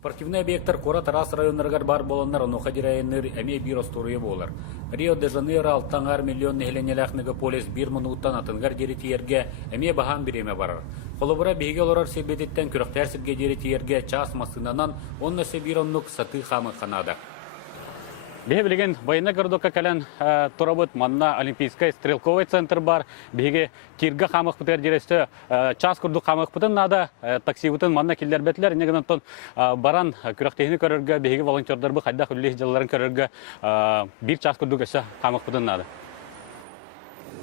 Спортивный объекттар Кора Тарас районнаргар бар боланнар онуха дирайынныр әме бир остуруя болар. Рио-де-Жанейро алтаңар миллион нехленелях мегаполис 1 минуттан атынгар дери тиерге әме бахан биреме барар. Холобура биге олорар себедеттен күрөктер сирге дери тиерге час масынанан онна себироннук саты хамы ханада. Беге билеген байына городокка кален турабыт манна олимпийская стрелковый центр бар. Беге тирга хамык бутер диресте час курдук хамык бутын нада такси бутын манна киллер бетлер. Негенен тон баран күрөктехни көрөргө беге волонтердар бу хайда хүллех жылларын көрөргө бир час курдук эсе хамык бутын нада.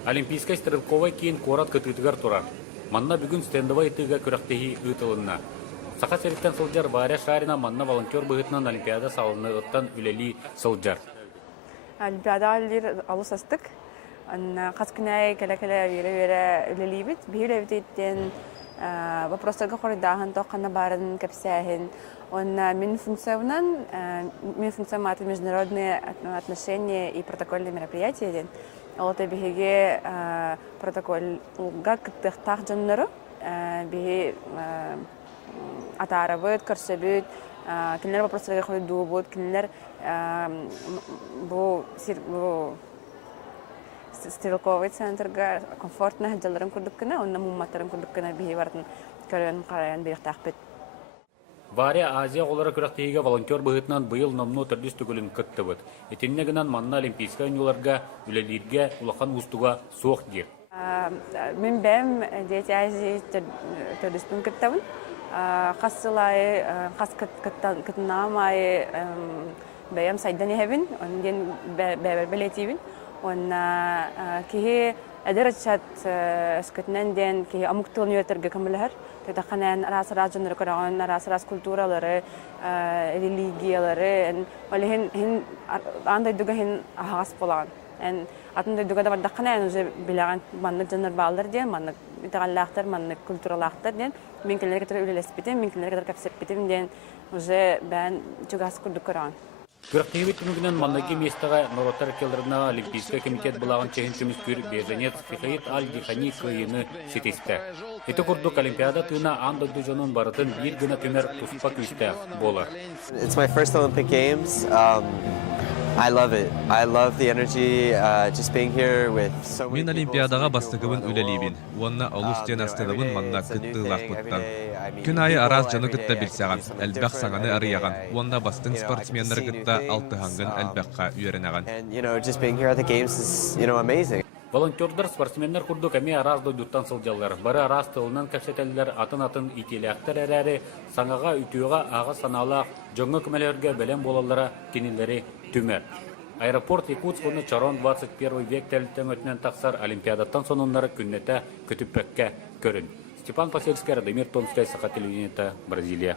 Олимпийская стрелковый кийин корат кытытыгар турар. Манна бүгүн стендовый тыга күрөктехи ытылынна. Саха сериктен сылжар баря шарина манна волонтер быгытынан олимпиада салыны ыттан үлели сылжар. Олимпиада алыр алыс астык. Кас күнәй кәлә-кәлә вере үлелибит. Бирә битен вопростарга хорыдаһын токкана барын кепсәһен. Он мин функция международные отношения и протокольные мероприятия. Алты биге протокол гак тахтах жаннары биге атарабыт, көрсөбүт, кинилер вопростарга койдуу болот, кинилер бу стрелковый центрга комфортно хаджаларын курдук кына, онна мумматтарын курдук кына бии бардын көрөн караян бирихтакпыт. Варя Азия олары күрәктеге волонтер быгытынан быйыл номну төрдүс түгүлүн кыттыбыт. Этиннегенен манна олимпийская ойнуларга, үлелерге, улахан устуга соох дир. Мен бәм дети Азия төрдүспүн кыттабын. Қасылай, қас кытнамай бәйім сайдан ехебін, онын бәбір білетейбін. Онна кейі әдір әтшат өскітінен ден кейі амуқтылын өтерге көмілігір. Тәтіқанен арас-арас жонлары көраған, арас-арас культуралары, религиялары. Олы андай дүгі хен ағас болаған. Атын дойдуга да бардаққана уже билаған манны жанр балдар ден, манны итағаллақтар, манны культуралақтар ден. Мен келер кетер үлелеспетем, мен келер кетер кәпсеппетем ден уже бән чугас күрдік көраған. Күрәктеге түмігінен маннаги местаға Нороттар келдіріна Олимпийская комитет бұлағын чехин көміскүр беженец Фихаит Аль-Дихани күйіні сетесті. Эті күрдік Олимпиада түйіна анда дүжонын барытын бір гына түмер тұспа күсті болар. It's my first Olympic Games. I love it. I love the energy, just being here with so many Мен people. Олимпиадаға бастығыбын үлелейбін. Онна олус тен астылыбын манна кыттылақ бұттан. Күн айы араз жаны кытта білсаған, әлбәқ саңаны арыяған. Онна бастың спортсменлер кытта алтыхангын әлбәққа үйерінаған. And just being here at the games is, amazing. Волонтердар спортсменнер курдук әме араз дойдуттан сылжалар. Бары араз тылынан кәпсетелілер атын-атын ителияқтар әрәрі, саңаға үтуіға аға саналақ, жоңғы күмелерге бәлем болалары кенелері түмер. Аэропорт Якутск оны Чарон 21 век тәліттен өтінен тақсар Олимпиадаттан сонынлары күннеті күтіппәкке көрін. Степан Посельский, Радомир Томскай, Саха телевидениеті, Бразилия.